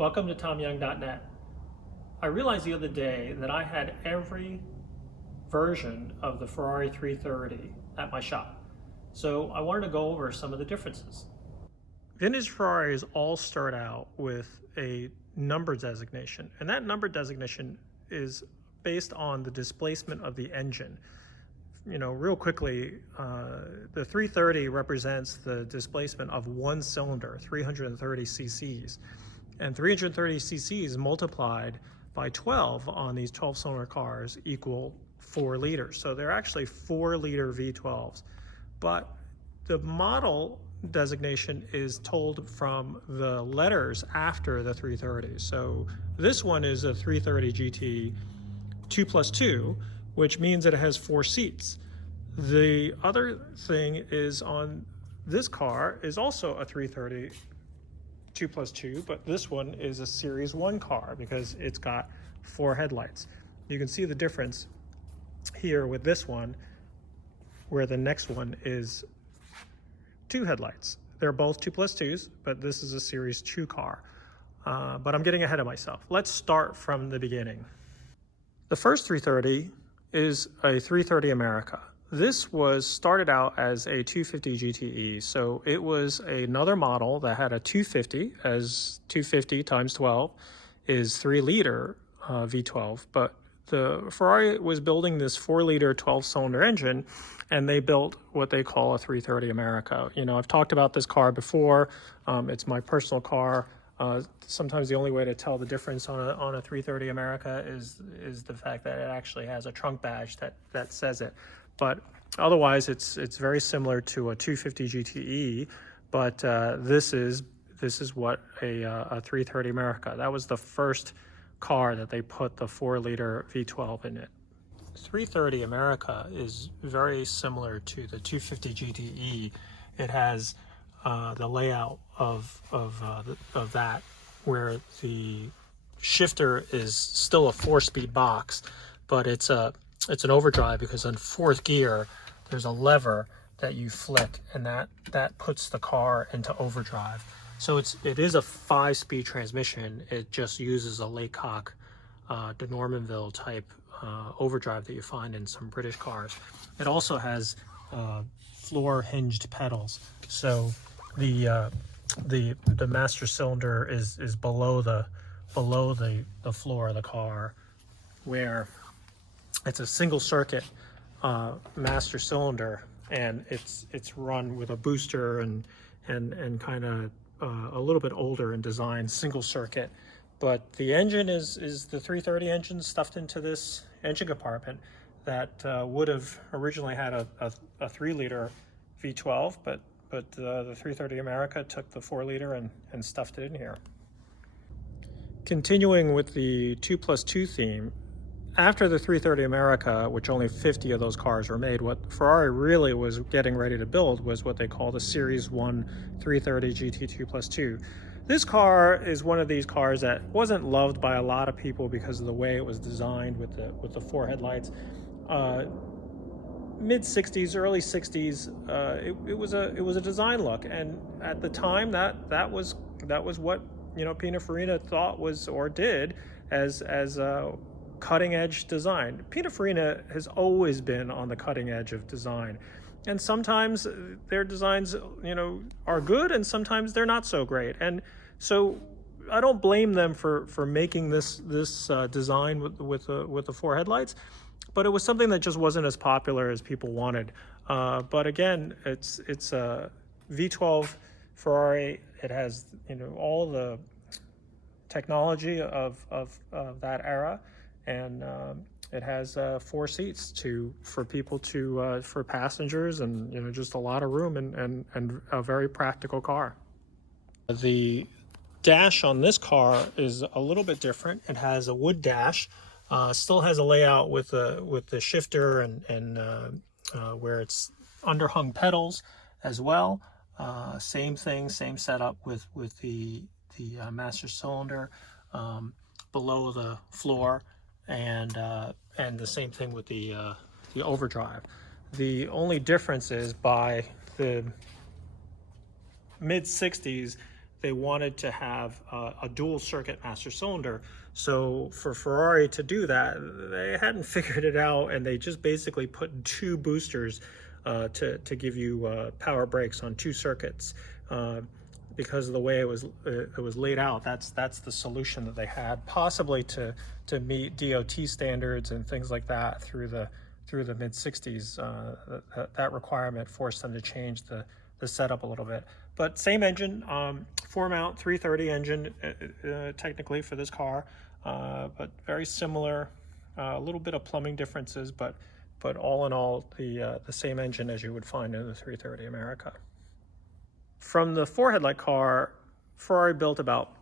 Welcome to TomYoung.net. I realized the other day that I had every version of the Ferrari 330 at my shop. So I wanted to go over some of the differences. Vintage Ferraris all start out with a number designation, and that number designation is based on the displacement of the engine. Real quickly, the 330 represents the displacement of one cylinder, 330 cc's. And 330 cc's multiplied by 12 on these 12-cylinder cars equal 4 liters. So they're actually 4-liter V12s. But the model designation is told from the letters after the 330. So this one is a 330 GT 2+2, which means that it has 4 seats. The other thing is on this car is also a 330 2+2, but this one is a Series 1 car because it's got 4 headlights. You can see the difference here with this one, where the next one is 2 headlights. They're both 2+2s, but this is a Series 2 car. But I'm getting ahead of myself. Let's start from the beginning. The first 330 is a 330 America. This was started out as a 250 GTE, so it was another model that had a 250, as 250 times 12 is 3-liter V12, but the Ferrari was building this 4-liter 12-cylinder engine, and they built what they call a 330 America. I've talked about this car before. It's my personal car. Sometimes the only way to tell the difference on a 330 America is the fact that it actually has a trunk badge that says it. But otherwise, it's very similar to a 250 GTE. But this is what a 330 America. That was the first car that they put the 4-liter V12 in it. 330 America is very similar to the 250 GTE. It has the layout of that, where the shifter is still a 4-speed box, but it's an overdrive because in 4th gear there's a lever that you flick, and that puts the car into overdrive. So it is a 5-speed transmission. It just uses a Laycock de Normanville type overdrive that you find in some British cars. It also has floor hinged pedals, so the master cylinder is below the floor of the car, where it's a single circuit master cylinder, and it's run with a booster and kind of a little bit older in design, single circuit. But the engine is the 330 engine stuffed into this engine compartment that would have originally had a 3-liter V12, but the 330 America took the 4-liter and stuffed it in here. Continuing with the 2+2 theme, after the 330 America, which only 50 of those cars were made, what Ferrari really was getting ready to build was what they call the Series 1 330 GT 2+2. This car is one of these cars that wasn't loved by a lot of people because of the way it was designed with the 4 headlights. Mid-60s, early 60s, it was a design look, and at the time that was what Pininfarina thought was, or did, as cutting edge design. Pininfarina has always been on the cutting edge of design, and sometimes their designs are good, and sometimes they're not so great. And so I don't blame them for making this design with the 4 headlights, but it was something that just wasn't as popular as people wanted. But again, it's a V12 Ferrari. It has all the technology of that era, and it has 4 seats for passengers, and just a lot of room, and a very practical car. The dash on this car is a little bit different. It has a wood dash, still has a layout with the shifter and where it's underhung pedals as well. Same thing, same setup with the master cylinder below the floor, and the same thing with the overdrive. The only difference is by the mid 60s, they wanted to have a dual circuit master cylinder. So for Ferrari to do that, they hadn't figured it out, and they just basically put 2 boosters to give you power brakes on 2 circuits. Because of the way it was laid out, that's the solution that they had, possibly to meet DOT standards and things like that through the mid 60s. That requirement forced them to change the setup a little bit. But same engine, 4-mount 330 engine technically for this car, but very similar. A little bit of plumbing differences, but all in all, the same engine as you would find in the 330 America. From the 4-headlight car, Ferrari built about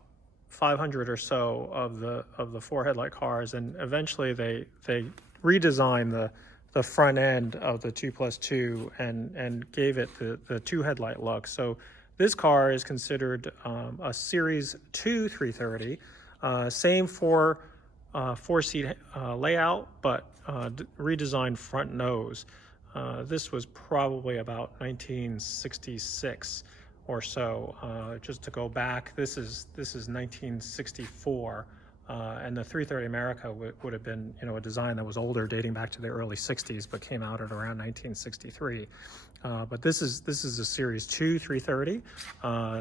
500 or so of the 4-headlight cars, and eventually they redesigned the front end of the 2+2 and gave it the 2-headlight look. So this car is considered a Series 2 330, same 4-seat layout, but redesigned front nose. This was probably about 1966 or so. Just to go back, this is 1964, and the 330 America would have been, you know, a design that was older, dating back to the early 60s, but came out at around 1963. But this is a Series 2 330,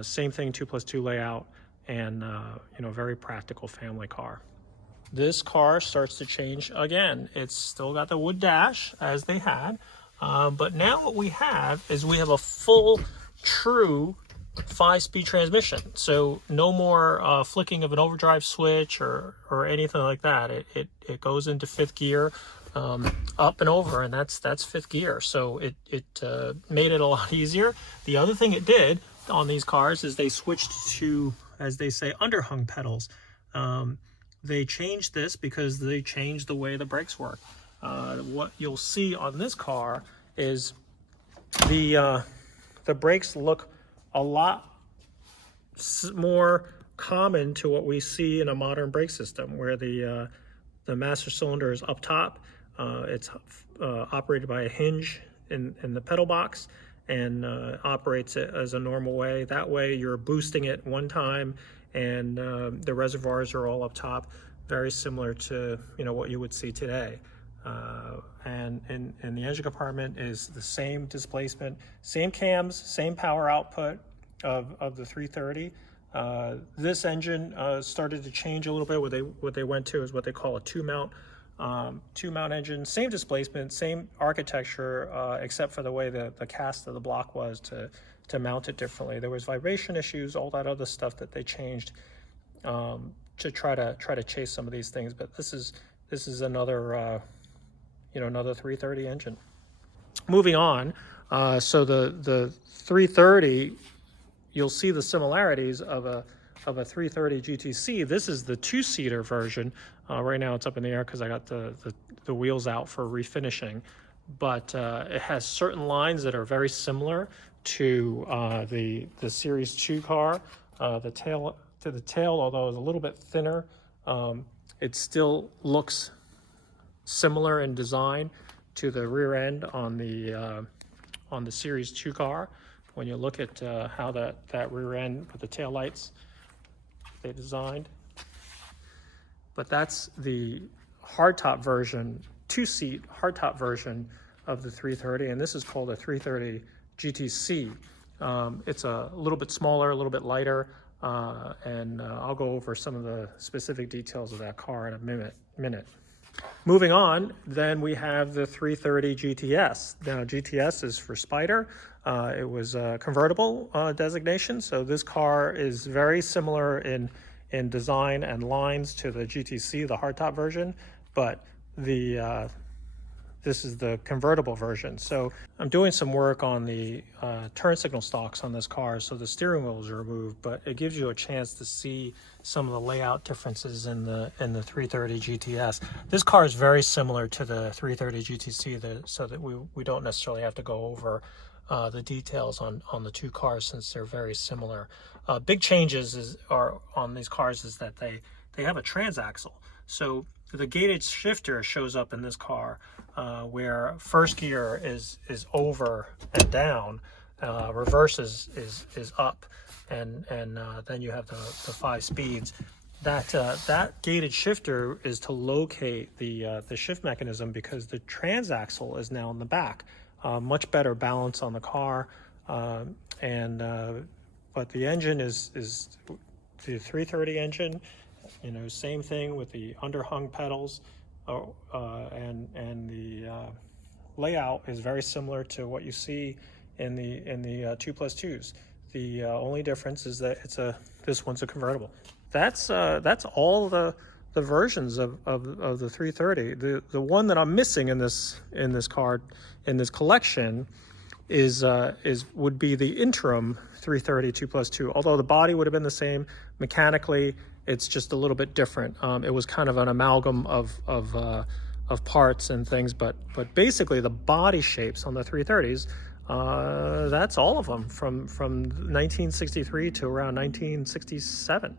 same thing, 2+2 layout, and you know, very practical family car. This car starts to change again. It's still got the wood dash as they had, but now what we have is we have a full, true 5-speed transmission. So no more flicking of an overdrive switch or anything like that. It goes into 5th gear, up and over, and that's 5th gear. So it made it a lot easier. The other thing it did on these cars is they switched to, as they say, underhung pedals. They changed this because they changed the way the brakes work. What you'll see on this car is the brakes look a lot more common to what we see in a modern brake system, where the master cylinder is up top. It's operated by a hinge in the pedal box, and operates it as a normal way. That way you're boosting it one time, and the reservoirs are all up top, very similar to, you know, what you would see today. And the engine compartment is the same displacement, same cams, same power output of the 330. This engine started to change a little bit. What they went to is what they call a two-mount engine, same displacement, same architecture, except for the way the cast of the block was to mount it differently. There was vibration issues, all that other stuff that they changed to try to chase some of these things. But this is another another 330 engine. Moving on, so the 330, you'll see the similarities of a 330 GTC. This is the 2-seater version. Right now it's up in the air because I got the wheels out for refinishing, but it has certain lines that are very similar to the Series 2 car. The tail, although is a little bit thinner, it still looks similar in design to the rear end on the Series 2 car. When you look at how that rear end with the tail lights they designed. But that's the hardtop version, 2-seat hardtop version of the 330, and this is called a 330 GTC. It's a little bit smaller, a little bit lighter, and I'll go over some of the specific details of that car in a minute. Moving on, then we have the 330 GTS. Now, GTS is for Spider. It was a convertible designation, so this car is very similar in design and lines to the GTC, the hardtop version, but this is the convertible version. So I'm doing some work on the turn signal stalks on this car, so the steering wheel is removed, but it gives you a chance to see some of the layout differences in the 330 GTS. This car is very similar to the 330 GTC, so that we don't necessarily have to go over the details on the two cars, since they're very similar. Big changes are on these cars is that they have a transaxle. So the gated shifter shows up in this car, where first gear is over and down. reverse is up, and then you have the 5 speeds. That gated shifter is to locate the shift mechanism, because the transaxle is now in the back. Much better balance on the car, but the engine is the 330 engine. You know, same thing with the underhung pedals, and the layout is very similar to what you see in the 2+2s. The only difference is that this one's a convertible. That's all the versions of the 330. The one that I'm missing in this car, in this collection, would be the interim 330 2+2. Although the body would have been the same, mechanically it's just a little bit different. It was kind of an amalgam of parts and things, but basically the body shapes on the 330s, that's all of them from 1963 to around 1967.